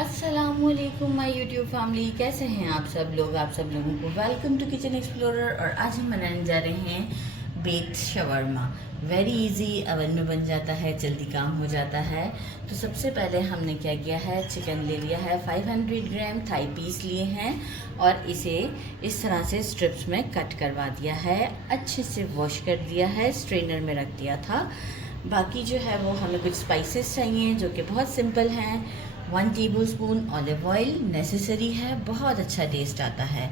अस्सलामुअलैकुम my YouTube family, कैसे हैं आप सब लोग। आप सब लोगों को वेलकम टू किचन एक्सप्लोरर। और आज हम बनाने जा रहे हैं baked shawarma. Very easy, oven में बन जाता है, जल्दी काम हो जाता है। तो सबसे पहले हमने क्या किया है, चिकन ले लिया है 500 ग्राम, थाई पीस लिए हैं और इसे इस तरह से स्ट्रिप्स में कट करवा दिया है। अच्छे से वॉश कर दिया है, स्ट्रेनर में रख दिया था। बाकी जो है वो हमें कुछ स्पाइसेस चाहिए जो कि बहुत सिंपल हैं। 1 टेबलस्पून ऑलिव ऑयल नेसेसरी है, बहुत अच्छा टेस्ट आता है।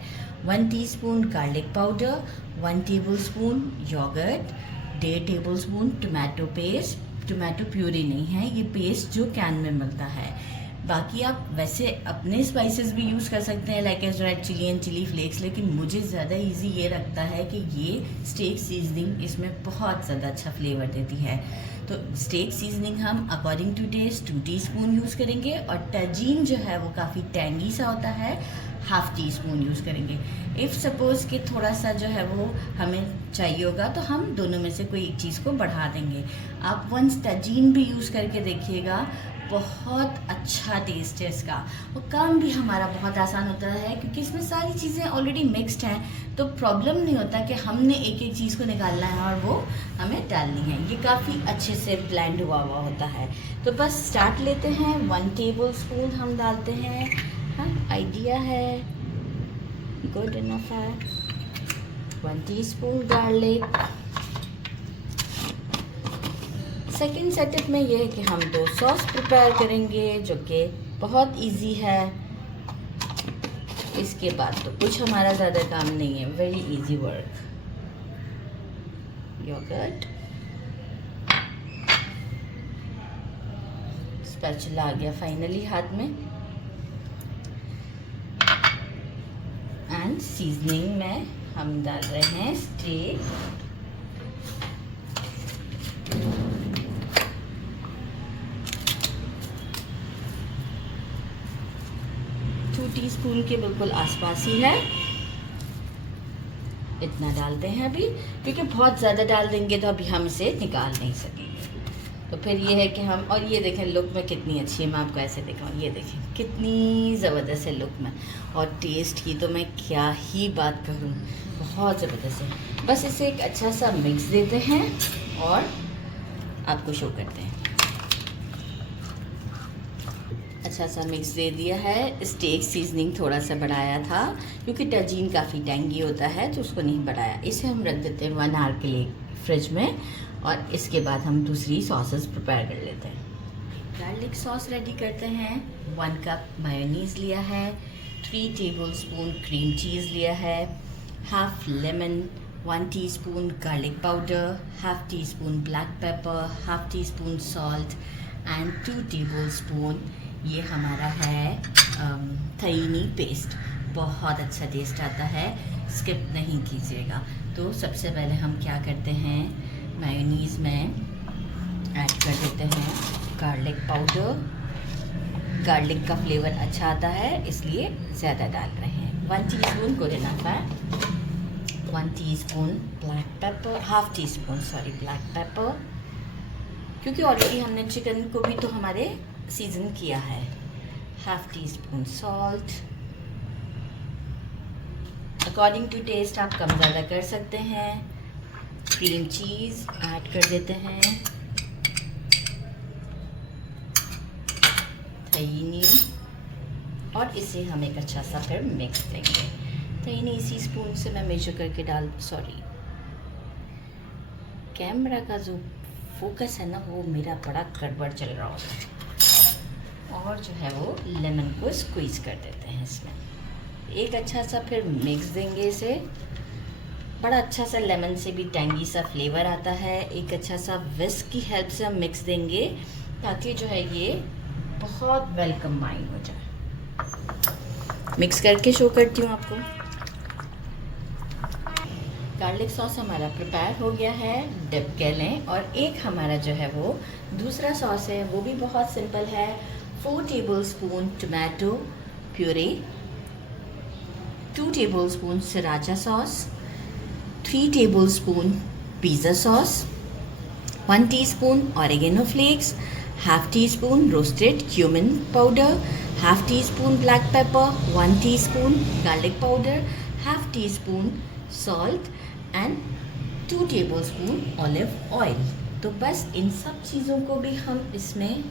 1 teaspoon garlic powder, 1 tablespoon yogurt, 1.5 tablespoon tomato paste. Tomato puree नहीं है, ये पेस्ट जो कैन में मिलता है। बाकी आप वैसे अपने स्पाइसेस भी यूज़ कर सकते हैं, like as red chilli and chilli flakes, लेकिन मुझे ज़्यादा इजी ये लगता है कि ये स्टेक सीजनिंग इसमें बहुत ज़्यादा अच्छा फ्लेवर देती है। तो स्टेक सीजनिंग हम according to taste 2 teaspoon use करेंगे और तजीन जो है वो काफ़ी टैंगी सा होता है, 1/2 टीस्पून यूज़ करेंगे। इफ़ सपोज़ कि थोड़ा सा जो है वो हमें चाहिए होगा तो हम दोनों में से कोई एक चीज़ को बढ़ा देंगे। आप वंस तजीन भी यूज़ करके देखिएगा, बहुत अच्छा टेस्ट है इसका। और काम भी हमारा बहुत आसान होता है क्योंकि इसमें सारी चीज़ें ऑलरेडी मिक्स्ड हैं, तो प्रॉब्लम नहीं होता कि हमने एक एक चीज़ को निकालना है और वो हमें डालनी है। ये काफ़ी अच्छे से ब्लेंड हुआ होता है। तो बस स्टार्ट लेते हैं। 1 टेबलस्पून हम डालते हैं। हाँ, आइडिया है, गुड इनफ है। 1 टीस्पून गार्लिक। सेकेंड सेटअप में ये है कि हम 2 सॉस प्रिपेयर करेंगे जो कि बहुत इजी है। इसके बाद तो कुछ हमारा ज़्यादा काम नहीं है, very easy work. Yogurt, spatula आ गया फाइनली हाथ में। एंड सीजनिंग में हम डाल रहे हैं स्टेक, 2 टीस्पून के बिल्कुल आसपास ही है। इतना डालते हैं अभी, क्योंकि बहुत ज़्यादा डाल देंगे तो अभी हम इसे निकाल नहीं सकेंगे। तो फिर ये है कि हम, और ये देखें लुक में कितनी अच्छी है, मैं आपको ऐसे दिखाऊँ, ये देखें कितनी ज़बरदस्त है लुक में। और टेस्ट की तो मैं क्या ही बात करूँ, बहुत ज़बरदस्त है। बस इसे एक अच्छा सा मिक्स देते हैं और आपको शो करते हैं। अच्छा सा मिक्स दे दिया है। स्टेक सीजनिंग थोड़ा सा बढ़ाया था क्योंकि तजीन काफ़ी टैंगी होता है, तो उसको नहीं बढ़ाया। इसे हम रख देते हैं 1 आवर के लिए फ्रिज में और इसके बाद हम दूसरी सॉसेस प्रिपेयर कर लेते हैं। गार्लिक सॉस रेडी करते हैं। 1 कप मायोनीज़ लिया है, 3 टेबलस्पून क्रीम चीज़ लिया है, 1/2 lemon, 1 teaspoon garlic powder, 1/2 teaspoon black pepper, 1/2 teaspoon salt and 2 tablespoon ये हमारा है तहीनी पेस्ट। बहुत अच्छा टेस्ट आता है, स्किप नहीं कीजिएगा। तो सबसे पहले हम क्या करते हैं, मायोनीज़ में ऐड कर देते हैं गार्लिक पाउडर। गार्लिक का फ्लेवर अच्छा आता है इसलिए ज़्यादा डाल रहे हैं। 1 टीस्पून गुड इनफ है। 1 teaspoon black pepper, 1/2 teaspoon sorry black pepper, क्योंकि ऑलरेडी हमने चिकन को भी तो हमारे सीजन किया है। 1/2 teaspoon salt, according to taste आप कम ज़्यादा कर सकते हैं। क्रीम चीज़ ऐड कर देते हैं, तहीनी, और इसे हम एक अच्छा सा फिर मिक्स देंगे। तहीनी इसी स्पून से मैं मेजर करके सॉरी कैमरा का जो फोकस है ना वो मेरा बड़ा गड़बड़ चल रहा होता है। और जो है वो लेमन को स्क्वीज़ कर देते हैं इसमें। एक अच्छा सा फिर मिक्स देंगे इसे। बड़ा अच्छा सा लेमन से भी टैंगी सा फ्लेवर आता है। एक अच्छा सा विस्क की हेल्प से हम मिक्स देंगे ताकि जो है ये बहुत वेल कंबाइन हो जाए। मिक्स करके शो करती हूँ आपको। गार्लिक सॉस हमारा प्रिपेयर हो गया है, डिप कर लें। और एक हमारा जो है वो दूसरा सॉस है, वो भी बहुत सिंपल है। 4 tablespoon tomato puree, 2 tablespoon sriracha sauce, 3 tablespoon pizza sauce, 1 teaspoon oregano flakes, 1/2 teaspoon roasted cumin powder, half teaspoon black pepper, 1 teaspoon garlic powder, half teaspoon salt and 2 tablespoon olive oil. तो बस इन सब चीज़ों को भी हम इसमें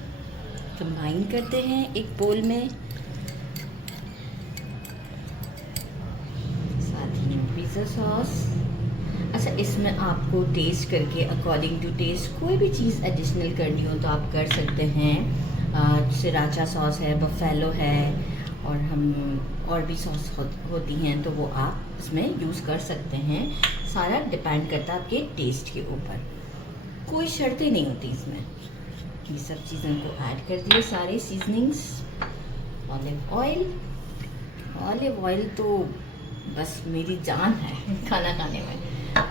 combine करते हैं एक बोल में। साथ ही पिज़्ज़ा सॉस। अच्छा, इसमें आपको टेस्ट करके अकॉर्डिंग टू टेस्ट कोई भी चीज़ एडिशनल करनी हो तो आप कर सकते हैं। सिराचा सॉस है, बफेलो है, और और भी सॉस होती हैं तो वो आप इसमें यूज़ कर सकते हैं। सारा डिपेंड करता है आपके टेस्ट के ऊपर, कोई शर्तें नहीं होती इसमें। ये सब चीज़ों को ऐड कर दिए, सारे सीजनिंग्स। ऑलिव ऑयल तो बस मेरी जान है खाना खाने में,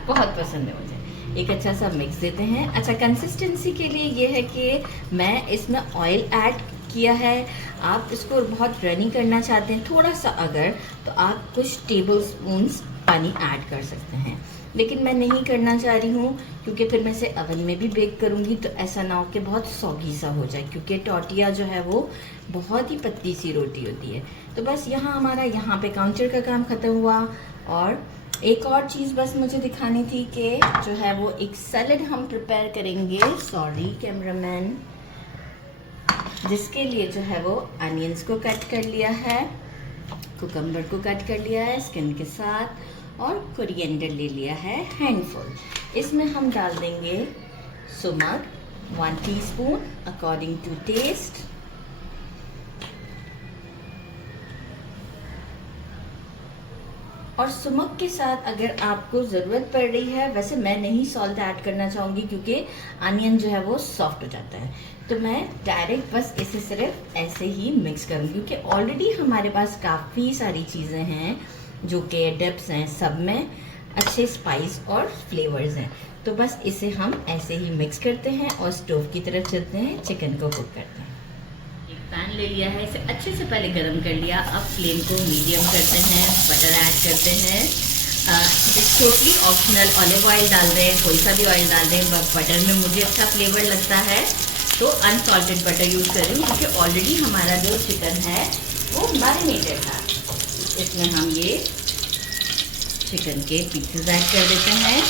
बहुत पसंद है मुझे। एक अच्छा सा मिक्स देते हैं। अच्छा, कंसिस्टेंसी के लिए ये है कि मैं इसमें ऑयल ऐड किया है। आप इसको बहुत रनी करना चाहते हैं थोड़ा सा अगर, तो आप कुछ टेबल स्पून्स पानी ऐड कर सकते हैं, लेकिन मैं नहीं करना चाह रही हूँ क्योंकि फिर मैं इसे अवन में भी बेक करूँगी तो ऐसा ना हो कि बहुत सॉगी सा हो जाए, क्योंकि टॉर्टिया जो है वो बहुत ही पतली सी रोटी होती है। तो बस हमारा यहाँ पे काउंटर का काम ख़त्म हुआ। और एक और चीज़ बस मुझे दिखानी थी कि जो है वो एक सैलड हम प्रिपेयर करेंगे, सॉरी कैमरामैन, जिसके लिए जो है वो अनियंस को कट कर लिया है, कुकम्बर को कट कर लिया है स्किन के साथ, और कोरिएंडर ले लिया है हैंडफुल। इसमें हम डाल देंगे सुमक 1 टीस्पून अकॉर्डिंग टू टेस्ट, और सुमक के साथ अगर आपको ज़रूरत पड़ रही है, वैसे मैं नहीं सॉल्ट ऐड करना चाहूँगी क्योंकि अनियन जो है वो सॉफ्ट हो जाता है, तो मैं डायरेक्ट बस इसे सिर्फ ऐसे ही मिक्स करूँगी क्योंकि ऑलरेडी हमारे पास काफ़ी सारी चीज़ें हैं जो कि डिप्स हैं, सब में अच्छे स्पाइस और फ्लेवर्स हैं। तो बस इसे हम ऐसे ही मिक्स करते हैं और स्टोव की तरफ चलते हैं, चिकन को कुक करते हैं। एक पैन ले लिया है, इसे अच्छे से पहले गरम कर लिया। अब फ्लेम को मीडियम करते हैं, बटर ऐड करते हैं। टोटली ऑप्शनल, ऑलिव ऑयल डाल रहे हैं, कोई सा भी ऑयल डाल रहे हैं, बटर में मुझे अच्छा फ्लेवर लगता है तो अनसॉल्टेड बटर यूज़ कर रही हूँ क्योंकि ऑलरेडी हमारा जो चिकन है वो मैरिनेटेड था। इसमें हम ये चिकन के पीसेस ऐड कर देते हैं।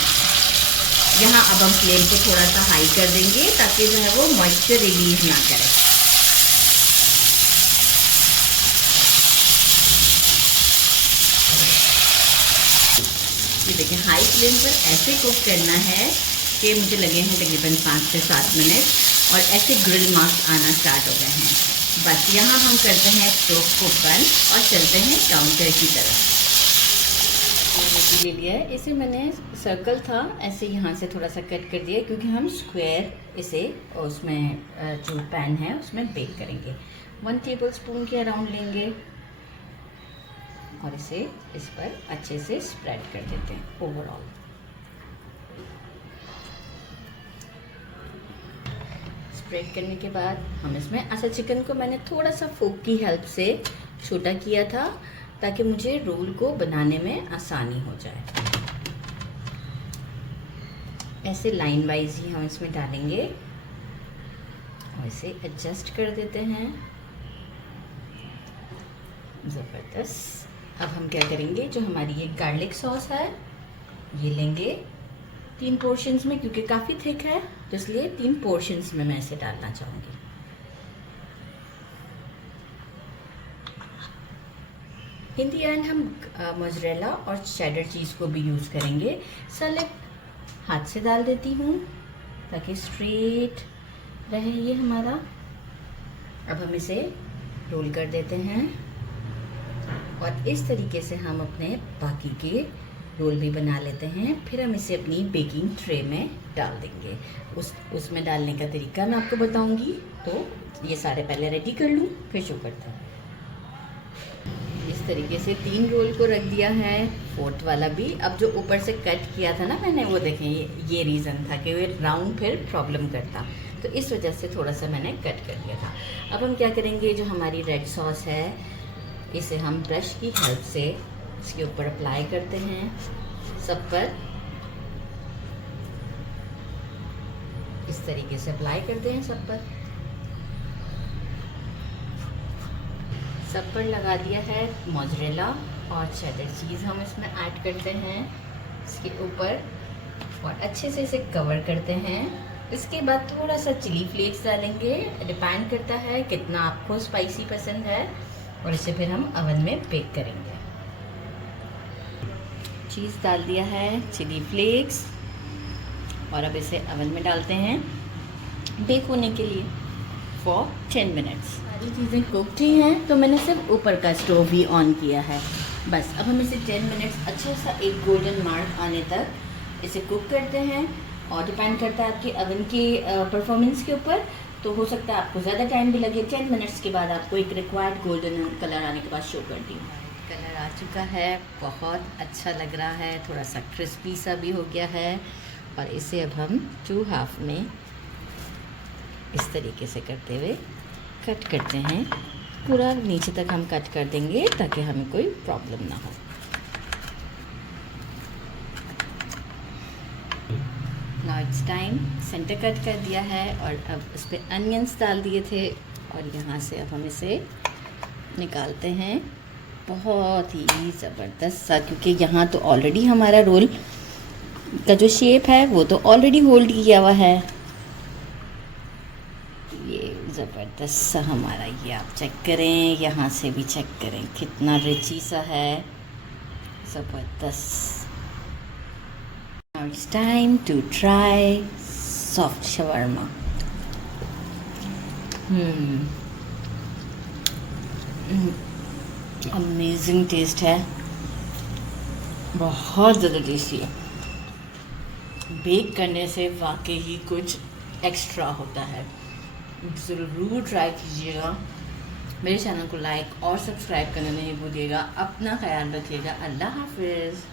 यहाँ अब हम फ्लेम को थोड़ा सा हाई कर देंगे ताकि जो है वो मॉइस्चर रिलीज ना करे। ये देखिए, हाई फ्लेम पर ऐसे कुक करना है कि मुझे लगे हैं तकरीबन 5 से 7 मिनट, और ऐसे ग्रिल मार्क्स आना स्टार्ट हो गए हैं। बस यहाँ हम करते हैं स्टोव को बंद और चलते हैं काउंटर की तरफ। रोटी ले लिया है, इसे मैंने सर्कल था ऐसे यहाँ से थोड़ा सा कट कर दिया क्योंकि हम स्क्वायर इसे उसमें जो पैन है उसमें बेक करेंगे। 1 टेबलस्पून के अराउंड लेंगे और इसे इस पर अच्छे से स्प्रेड कर देते हैं ओवरऑल। स्प्रेड करने के बाद हम इसमें, अच्छा चिकन को मैंने थोड़ा सा फोक की हेल्प से छोटा किया था ताकि मुझे रोल को बनाने में आसानी हो जाए। ऐसे लाइन वाइज ही हम इसमें डालेंगे और इसे एडजस्ट कर देते हैं। ज़बरदस्त। अब हम क्या करेंगे, जो हमारी ये गार्लिक सॉस है ये लेंगे 3 पोर्शंस में, क्योंकि काफ़ी थिक है तो इसलिए 3 पोर्शंस में मैं इसे डालना चाहूँगी। इन दी एंड हम मोज़रेला और चेडर चीज़ को भी यूज़ करेंगे। सेलेक्ट हाथ से डाल देती हूँ ताकि स्ट्रेट रहे ये हमारा। अब हम इसे रोल कर देते हैं और इस तरीके से हम अपने बाकी के रोल भी बना लेते हैं। फिर हम इसे अपनी बेकिंग ट्रे में डाल देंगे। उसमें डालने का तरीका मैं आपको बताऊंगी, तो ये सारे पहले रेडी कर लूँ फिर शुरू करते हैं। इस तरीके से 3 रोल को रख दिया है, 4th वाला भी। अब जो ऊपर से कट किया था ना मैंने, वो देखें ये रीज़न था कि वो राउंड फिर प्रॉब्लम करता, तो इस वजह से थोड़ा सा मैंने कट कर दिया था। अब हम क्या करेंगे, जो हमारी रेड सॉस है इसे हम ब्रश की हेल्प से इसके ऊपर अप्लाई करते हैं सब पर। इस तरीके से अप्लाई करते हैं सब पर। सब पर लगा दिया है मोज़रेला और चेडर चीज़ हम इसमें ऐड करते हैं इसके ऊपर और अच्छे से इसे कवर करते हैं। इसके बाद थोड़ा सा चिली फ्लेक्स डालेंगे, डिपेंड करता है कितना आपको स्पाइसी पसंद है, और इसे फिर हम अवन में बेक करेंगे। चीज़ डाल दिया है, चिली फ्लेक्स, और अब इसे अवन में डालते हैं बेक होने के लिए फॉर 10 मिनट्स। सारी चीज़ें कुकड ही हैं तो मैंने सिर्फ ऊपर का स्टोव भी ऑन किया है। बस अब हम इसे 10 मिनट्स अच्छा सा एक गोल्डन मार्क आने तक इसे कुक करते हैं, और डिपेंड करता है आपके अवन की परफॉर्मेंस के ऊपर। तो हो सकता है आपको ज़्यादा टाइम भी लगे। 10 मिनट्स के बाद आपको एक रिक्वायर्ड गोल्डन कलर आने के बाद शो कर दी। कलर आ चुका है, बहुत अच्छा लग रहा है, थोड़ा सा क्रिस्पी सा भी हो गया है। और इसे अब हम 2 हाफ में इस तरीके से करते हुए कट करते हैं। पूरा नीचे तक हम कट कर देंगे ताकि हमें कोई प्रॉब्लम ना हो। Now it's time, centre cut कर दिया है और अब इस पर अनियंस डाल दिए थे, और यहाँ से अब हम इसे निकालते हैं। बहुत ही ज़बरदस्त सा, क्योंकि यहाँ तो ऑलरेडी हमारा रोल का जो शेप है वो तो ऑलरेडी होल्ड किया हुआ है। ये ज़बरदस्त सा हमारा, ये आप चेक करें, यहाँ से भी चेक करें कितना रिची सा है, ज़बरदस्त। Now it's time to try soft shawarma. Amazing taste है, बहुत ज़्यादा टेस्टी है। बेक करने से वाकई ही कुछ एक्स्ट्रा होता है, ज़रूर ट्राई कीजिएगा। मेरे चैनल को लाइक और सब्सक्राइब करना नहीं भूलिएगा। अपना ख्याल रखिएगा। अल्लाह हाफिज़।